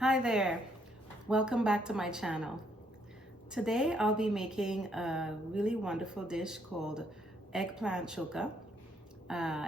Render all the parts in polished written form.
Hi there, welcome back to my channel. Today I'll be making a really wonderful dish called Eggplant Choka.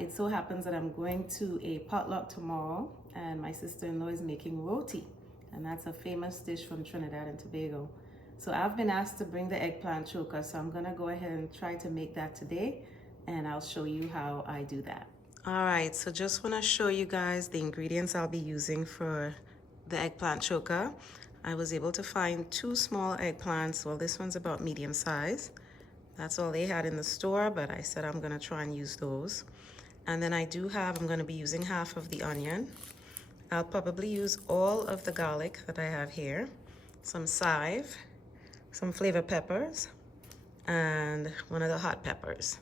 It so happens that I'm going to a potluck tomorrow and my sister-in-law is making roti, and that's a famous dish from Trinidad and Tobago. So I've been asked to bring the eggplant choka, so I'm gonna go ahead and try to make that today, and I'll show you how I do that. All right, so just want to show you guys the ingredients I'll be using for the eggplant choka. I was able to find 2 small eggplants. Well, this one's about medium size. That's all they had in the store, but I said I'm gonna try and use those. And then I'm gonna be using half of the onion. I'll probably use all of the garlic that I have here, some chive, some flavor peppers, and one of the hot peppers.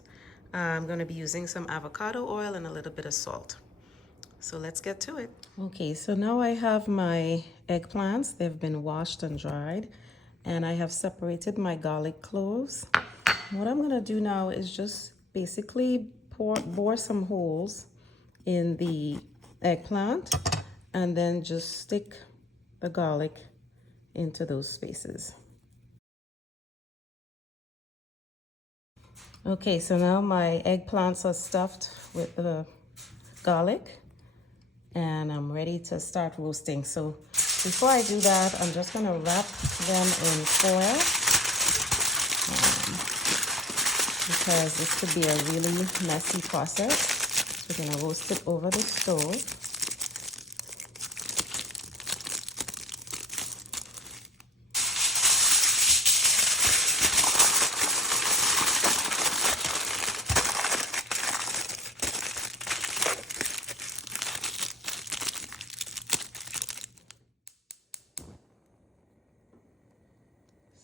I'm gonna be using some avocado oil and a little bit of salt. So let's get to it. Okay, so now I have my eggplants. They've been washed and dried, and I have separated my garlic cloves. What I'm gonna do now is just basically bore some holes in the eggplant and then just stick the garlic into those spaces. Okay, so now my eggplants are stuffed with the garlic and I'm ready to start roasting. So before I do that, I'm just gonna wrap them in foil because this could be a really messy process. We're gonna roast it over the stove.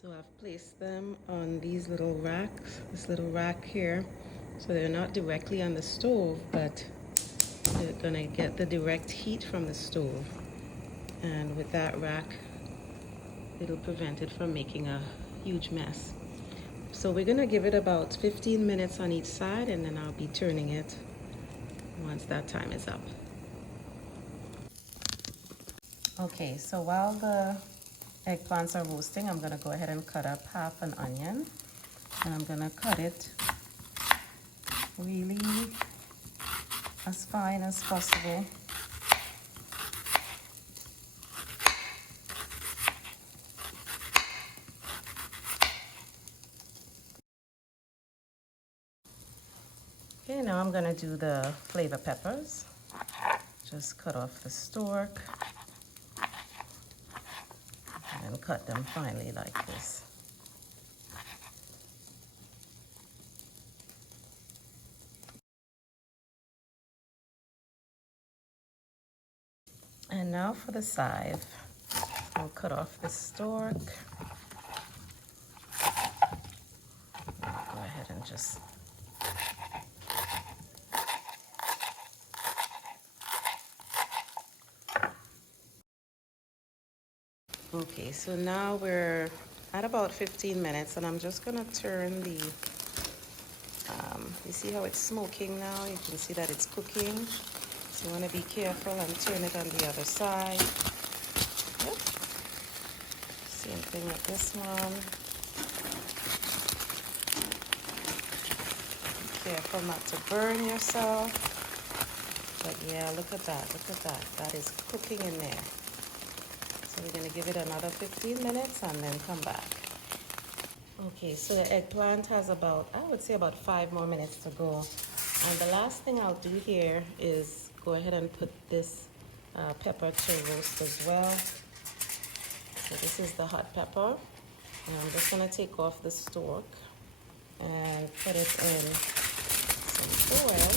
So I've placed them on these little racks, this little rack here. So they're not directly on the stove, but they're gonna get the direct heat from the stove. And with that rack, it'll prevent it from making a huge mess. So we're gonna give it about 15 minutes on each side, and then I'll be turning it once that time is up. Okay, so while the eggplants are roasting, I'm gonna go ahead and cut up half an onion, and I'm gonna cut it really as fine as possible. Okay, now I'm gonna do the flavor peppers. Just cut off the stalk and cut them finely like this. And now for the chive. We'll cut off the stalk. Go ahead and just okay, so now we're at about 15 minutes, and I'm just gonna turn the you see how it's smoking now? You can see that it's cooking. So you want to be careful and turn it on the other side. Yep. Same thing with this one. Be careful not to burn yourself. But yeah, look at that, look at that. That is cooking in there. So we're gonna give it another 15 minutes and then come back. Okay, so the eggplant has about, I would say about 5 more minutes to go. And the last thing I'll do here is go ahead and put this pepper to roast as well. So this is the hot pepper. And I'm just gonna take off the stalk and put it in some oil.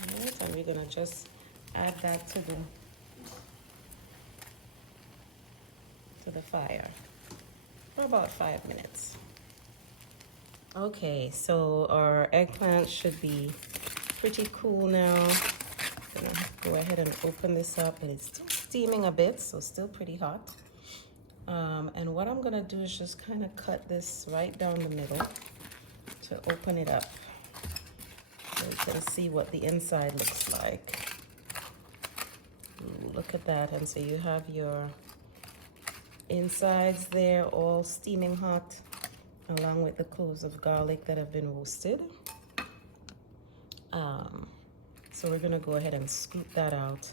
All right, and we're gonna just add that to the fire for about 5 minutes. Okay, so our eggplant should be pretty cool now. I'm gonna go ahead and open this up, and it's still steaming a bit, so still pretty hot. And what I'm gonna do is just kind of cut this right down the middle to open it up, so you can see what the inside looks like. Ooh, look at that. And so you have your insides there all steaming hot, along with the cloves of garlic that have been roasted. So we're gonna go ahead and scoop that out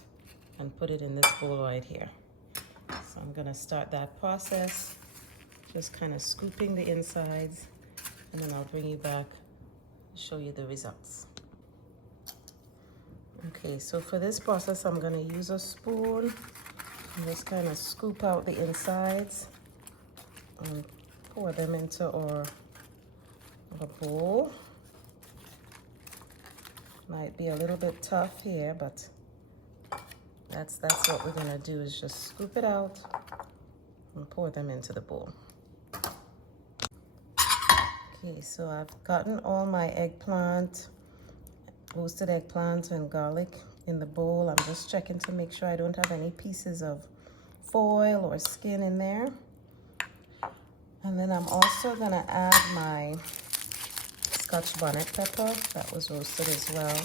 and put it in this bowl right here. So I'm gonna start that process, just kind of scooping the insides, and then I'll bring you back and show you the results. Okay, so for this process, I'm gonna use a spoon and just kind of scoop out the insides and pour them into our bowl. Might be a little bit tough here, but that's what we're gonna do, is just scoop it out and pour them into the bowl. Okay, so I've gotten all my eggplant, roasted eggplant and garlic in the bowl. I'm just checking to make sure I don't have any pieces of foil or skin in there. And then I'm also gonna add my Scotch bonnet pepper that was roasted as well.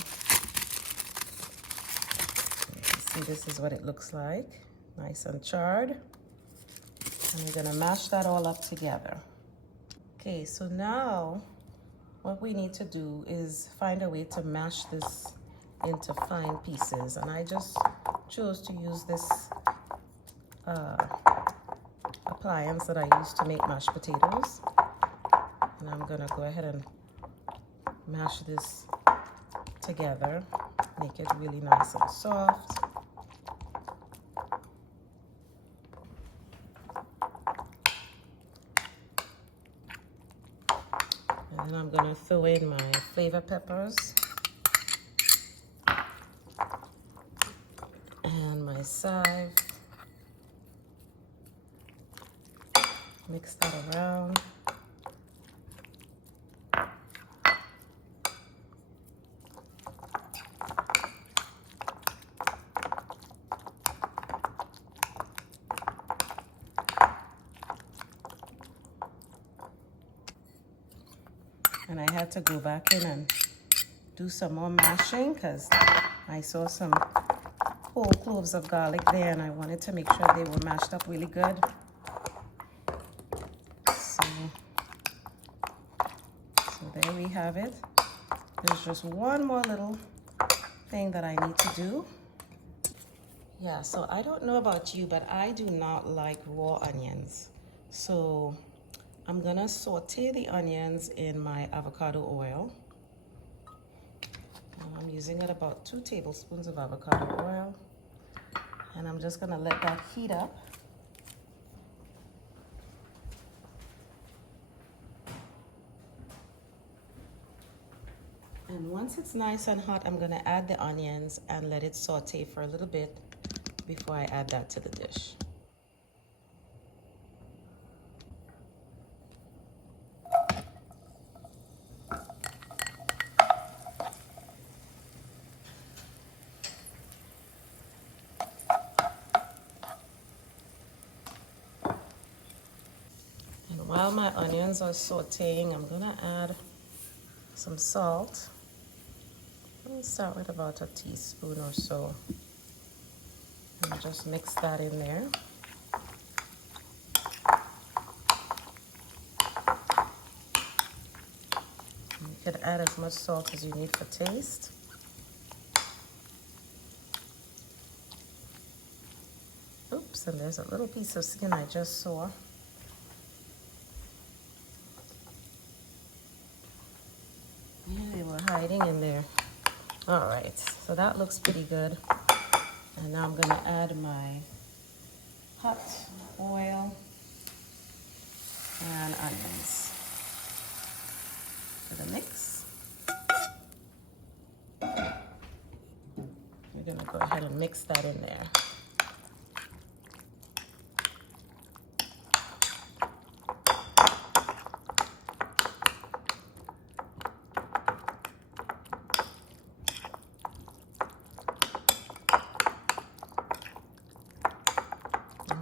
You can see this is what it looks like, nice and charred. And we're gonna mash that all up together. Okay, so now what we need to do is find a way to mash this into fine pieces. And I just chose to use this appliance that I use to make mashed potatoes. And I'm gonna go ahead and mash this together, make it really nice and soft. And then I'm gonna throw in my flavor peppers and my chive. Mix that around. And I had to go back in and do some more mashing because I saw some whole cloves of garlic there and I wanted to make sure they were mashed up really good. So there we have it. There's just one more little thing that I need to do. Yeah, so I don't know about you, but I do not like raw onions. So I'm gonna saute the onions in my avocado oil. And I'm using it about 2 tablespoons of avocado oil. And I'm just gonna let that heat up. And once it's nice and hot, I'm gonna add the onions and let it saute for a little bit before I add that to the dish. And while my onions are sauteing, I'm gonna add some salt. I'll start with about a teaspoon or so. And just mix that in there. You can add as much salt as you need for taste. Oops, and there's a little piece of skin I just saw. Yeah, they were hiding in there. All right, so that looks pretty good. And now I'm gonna add my hot oil and onions to the mix. We're gonna go ahead and mix that in there.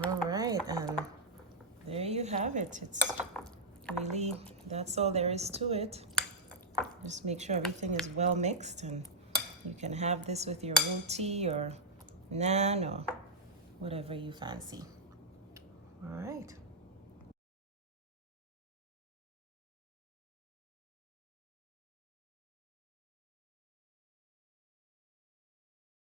All right, and there you have it. It's really, that's all there is to it. Just make sure everything is well mixed, and you can have this with your roti or Naan or whatever you fancy.